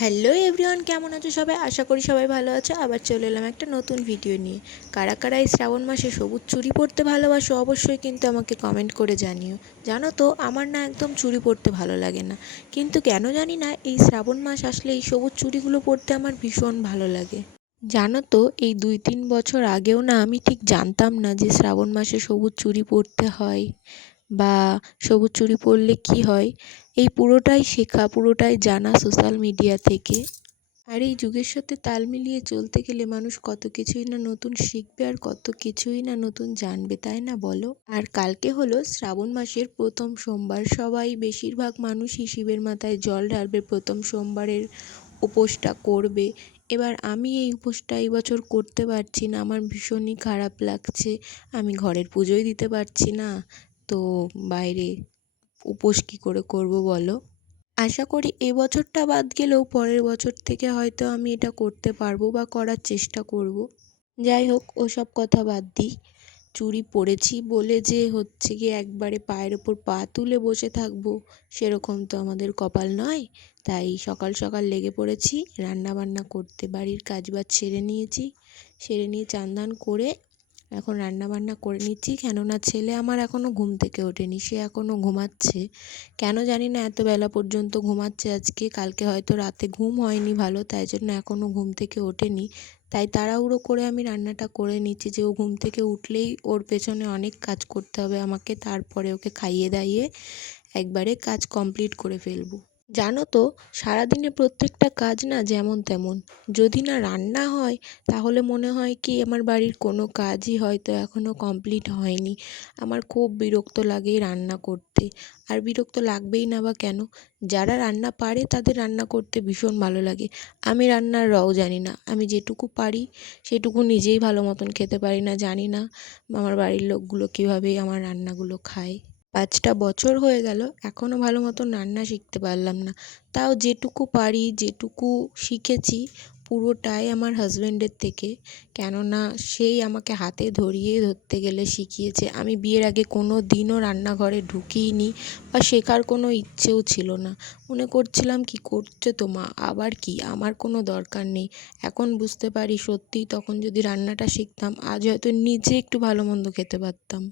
Hello everyone, কেমন আছো সবাই? আশা করি সবাই ভালো আছো। আবার চলে এলাম একটা নতুন ভিডিও নিয়ে। কারা কারা এই শ্রাবণ মাসে সবুজ চুড়ি পরতে ভালোবাসো অবশ্যই কিন্তু আমাকে কমেন্ট করে জানিও। জানো তো, আমার না একদম চুড়ি পরতে ভালো লাগে না, কিন্তু কেন জানি না এই শ্রাবণ মাস আসলে এই সবুজ চুড়িগুলো পরতে আমার ভীষণ ভালো লাগে। জানো তো, এই 2-3 বছর আগেও না আমি ঠিক জানতাম না যে শ্রাবণ মাসে সবুজ চুড়ি পরতে হয় বা সবুজ চুড়ি পরলে কি হয়। এই পুরোটাই শেখা, পুরোটাই জানা সোশ্যাল মিডিয়া থেকে। আর এই যুগের সাথে তাল মিলিয়ে চলতে গেলে মানুষ কত কিছুই না নতুন শিখবে আর কত কিছুই না নতুন জানবে, তাই না বলো? আর কালকে হলো শ্রাবণ মাসের প্রথম সোমবার। সবাই, বেশিরভাগ মানুষই শিবের মাথায় জল ঢালবে, প্রথম সোমবারের উপোসটা করবে। এবার আমি এই উপোসটা এই বছর করতে পারছি না, আমার ভীষণই খারাপ লাগছে। আমি ঘরের পুজোই দিতে পারছি না, তো বাইরে উপোস কী করে করবো বলো? আশা করি এ বছরটা বাদ গেলেও পরের বছর থেকে হয়তো আমি এটা করতে পারবো বা করার চেষ্টা করব। যাই হোক, ওসব কথা বাদ দিই। চুড়ি পরেছি বলে যে হচ্ছে গিয়ে একবারে পায়ের ওপর পা তুলে বসে থাকবো, সেরকম তো আমাদের কপাল নয়। তাই সকাল সকাল লেগে পড়েছি রান্না বান্না করতে। বাড়ির কাজবাজ সেরে নিয়েছি, সেরে নিয়ে চান ধান করে এখন রান্না বান্না করে নিচ্ছি। কেননা ছেলে আমার এখনও ঘুম থেকে ওঠেনি, সে এখনও ঘুমাচ্ছে। কেন জানি না এত বেলা পর্যন্ত ঘুমাচ্ছে আজকে। কালকে হয়তো রাতে ঘুম হয়নি ভালো, তাই জন্য এখনও ঘুম থেকে ওঠেনি। তাই তাড়াহুড়ো করে আমি রান্নাটা করে নিচ্ছি যে ও ঘুম থেকে উঠলেই ওর পেছনে অনেক কাজ করতে হবে আমাকে, তারপরে ওকে খাইয়ে দাইয়ে একবারে কাজ কমপ্লিট করে ফেলবো। জানো তো, সারাদিনে প্রত্যেকটা কাজ না যেমন তেমন, যদি না রান্না হয় তাহলে মনে হয় কি আমার বাড়ির কোনো কাজই হয়তো এখনও কমপ্লিট হয়নি। আমার খুব বিরক্ত লাগে রান্না করতে। আর বিরক্ত লাগবেই না বা কেন? যারা রান্না পারে তাদের রান্না করতে ভীষণ ভালো লাগে। আমি রান্নার রও জানি না, আমি যেটুকু পারি সেটুকু নিজেই ভালো মতন খেতে পারি না, জানি না আমার বাড়ির লোকগুলো কীভাবে আমার রান্নাগুলো খায়। 5টা বছর হয়ে গেল, এখনও ভালো মতন রান্না শিখতে পারলাম না। তাও যেটুকু পারি, যেটুকু শিখেছি পুরোটাই আমার হাজব্যান্ডের থেকে। কেননা সেই আমাকে হাতে ধরিয়ে ধরতে গেলে শিখিয়েছে। আমি বিয়ের আগে কোনো দিনও রান্নাঘরে ঢুকিইনি বা শেখার কোনো ইচ্ছেও ছিল না। মনে করছিলাম কি করছে তো মা, আবার কি, আমার কোনো দরকার নেই। এখন বুঝতে পারি সত্যিই তখন যদি রান্নাটা শিখতাম আজ হয়তো নিজে একটু ভালো মন্দ খেতে পারতাম।